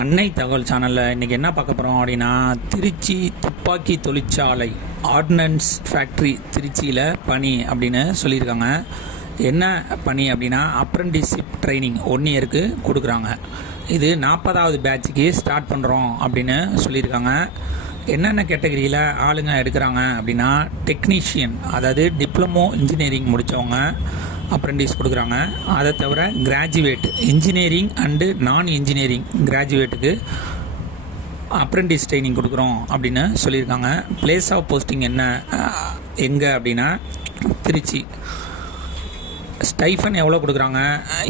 அன்னை தகவல் சேனலில் இன்றைக்கி என்ன பார்க்க போகிறோம் அப்படின்னா, திருச்சி துப்பாக்கி தொழிற்சாலை ஆர்டினன்ஸ் ஃபேக்ட்ரி திருச்சியில் பணி அப்படின்னு சொல்லியிருக்காங்க. என்ன பணி அப்படின்னா, அப்ரெண்டிஸ்ஷிப் ட்ரைனிங் 1 இயருக்கு கொடுக்குறாங்க. இது 40வது பேட்சுக்கு ஸ்டார்ட் பண்ணுறோம் அப்படின்னு சொல்லியிருக்காங்க. என்னென்ன கேட்டகரியில் ஆளுங்க எடுக்கிறாங்க அப்படின்னா, டெக்னீஷியன், அதாவது டிப்ளமோ இன்ஜினியரிங் முடித்தவங்க அப்ரெண்டிஸ் கொடுக்குறாங்க. அதை தவிர கிராஜுவேட் இன்ஜினியரிங் அண்டு நான் இன்ஜினியரிங் கிராஜுவேட்டுக்கு அப்ரெண்டிஸ் ட்ரைனிங் கொடுக்குறோம் அப்படின்னு சொல்லியிருக்காங்க. பிளேஸ் ஆஃப் போஸ்டிங் எங்கே அப்படின்னா திருச்சி. ஸ்டைஃபன் எவ்வளோ கொடுக்குறாங்க,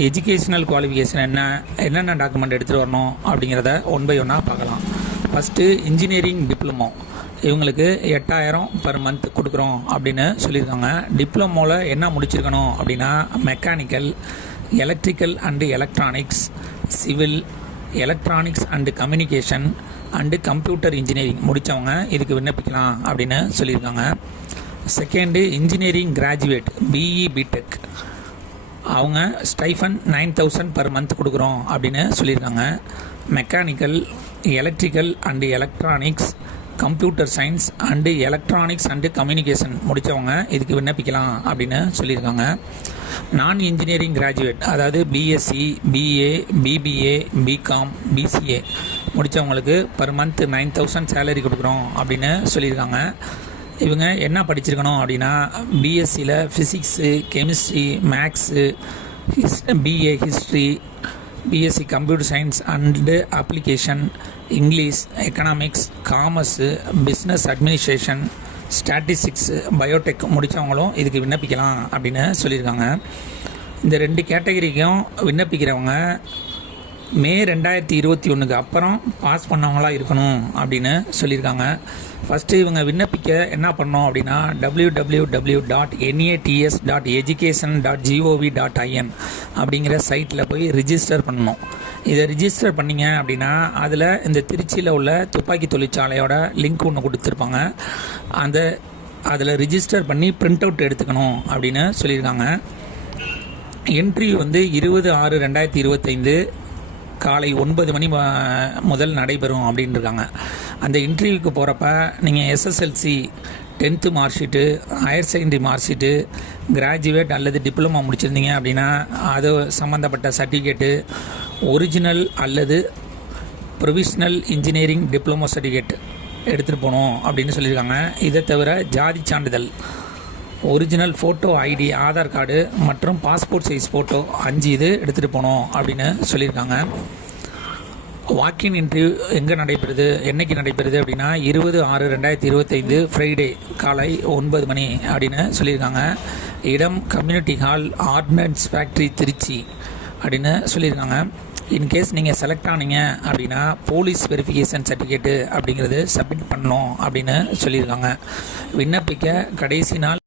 எஜுகேஷ்னல் குவாலிஃபிகேஷன் என்னென்ன டாக்குமெண்ட் எடுத்துகிட்டு வரணும் அப்படிங்கிறத 1 by 1 பார்க்கலாம். ஃபஸ்ட்டு இன்ஜினியரிங் டிப்ளமோ, இவங்களுக்கு 8000 per month கொடுக்குறோம் அப்படின்னு சொல்லியிருக்காங்க. டிப்ளமோவில் என்ன முடிச்சிருக்கணும் அப்படின்னா, mechanical, electrical and electronics, civil, electronics and communication and computer engineering முடித்தவங்க இதுக்கு விண்ணப்பிக்கலாம் அப்படின்னு சொல்லியிருக்காங்க. Second engineering graduate, BE BTech, அவங்க ஸ்டைஃபன் 9000 per month கொடுக்குறோம் அப்படின்னு சொல்லியிருக்காங்க. Mechanical, electrical and electronics, computer science and electronics and communication முடித்தவங்க இதுக்கு விண்ணப்பிக்கலாம் அப்படின்னு சொல்லியிருக்காங்க. நான் இன்ஜினியரிங் கிராஜுவேட், அதாவது BSc, BA, BBA, BCom, BCA முடித்தவங்களுக்கு per month 9000 சேலரி கொடுக்குறோம் அப்படின்னு சொல்லியிருக்காங்க. இவங்க என்ன படிச்சிருக்கணும் அப்படின்னா, பிஎஸ்சியில் physics, chemistry, maths, BA history, BSc computer science and application, English, economics, commerce, business administration, statistics, biotech முடித்தவங்களும் இதுக்கு விண்ணப்பிக்கலாம் அப்படின்னு சொல்லியிருக்காங்க. இந்த 2 கேட்டகரிக்கும் விண்ணப்பிக்கிறவங்க மே 2021 அப்புறம் பாஸ் பண்ணவங்களாக இருக்கணும் அப்படின்னு சொல்லியிருக்காங்க. ஃபஸ்ட்டு இவங்க விண்ணப்பிக்க என்ன பண்ணோம் அப்படின்னா, www.nats.education.gov.in அப்படிங்கிற சைட்டில் போய் ரிஜிஸ்டர் பண்ணணும். இதை ரிஜிஸ்டர் பண்ணிங்க அப்படின்னா, அதில் இந்த திருச்சியில் உள்ள துப்பாக்கி தொழிற்சாலையோட லிங்க் ஒன்று கொடுத்துருப்பாங்க. அதில் ரிஜிஸ்டர் பண்ணி பிரிண்ட் அவுட் எடுத்துக்கணும் அப்படின்னு சொல்லியிருக்காங்க. இன்டர்வியூ 20/6/2025 காலை 9 மணி முதல் நடைபெறும் அப்படின்னு இருக்காங்க. அந்த இன்டர்வியூக்கு போகிறப்ப நீங்கள் SSLC, 10th mark sheet, higher secondary mark sheet, graduate அல்லது டிப்ளமா முடிச்சிருந்தீங்க அப்படின்னா அது சம்மந்தப்பட்ட சர்டிஃபிகேட்டு, ஒரிஜினல் அல்லது ப்ரொவிஷ்னல் இன்ஜினியரிங் டிப்ளமோ சர்டிஃபிகேட் எடுத்துகிட்டு போகணும் அப்படின்னு சொல்லியிருக்காங்க. இதை தவிர ஜாதி சான்றிதழ், original photo ID, Aadhaar card மற்றும் பாஸ்போர்ட் சைஸ் ஃபோட்டோ 5 இது எடுத்துகிட்டு போகணும் அப்படின்னு சொல்லியிருக்காங்க. வாக்கின் இன்டர்வியூ எங்கே நடைபெறுது, என்றைக்கு நடைபெறுது அப்படின்னா 20/6/2025 ஃப்ரைடே காலை 9 மணி அப்படின்னு சொல்லியிருக்காங்க. இடம் community hall, ordnance factory Trichy அப்படின்னு சொல்லியிருக்காங்க. இன்கேஸ் நீங்கள் செலக்ட் ஆனீங்க அப்படின்னா போலீஸ் வெரிஃபிகேஷன் சர்டிஃபிகேட்டு அப்படிங்கிறது சப்மிட் பண்ணணும் அப்படின்னு சொல்லியிருக்காங்க. விண்ணப்பிக்க கடைசி நாள்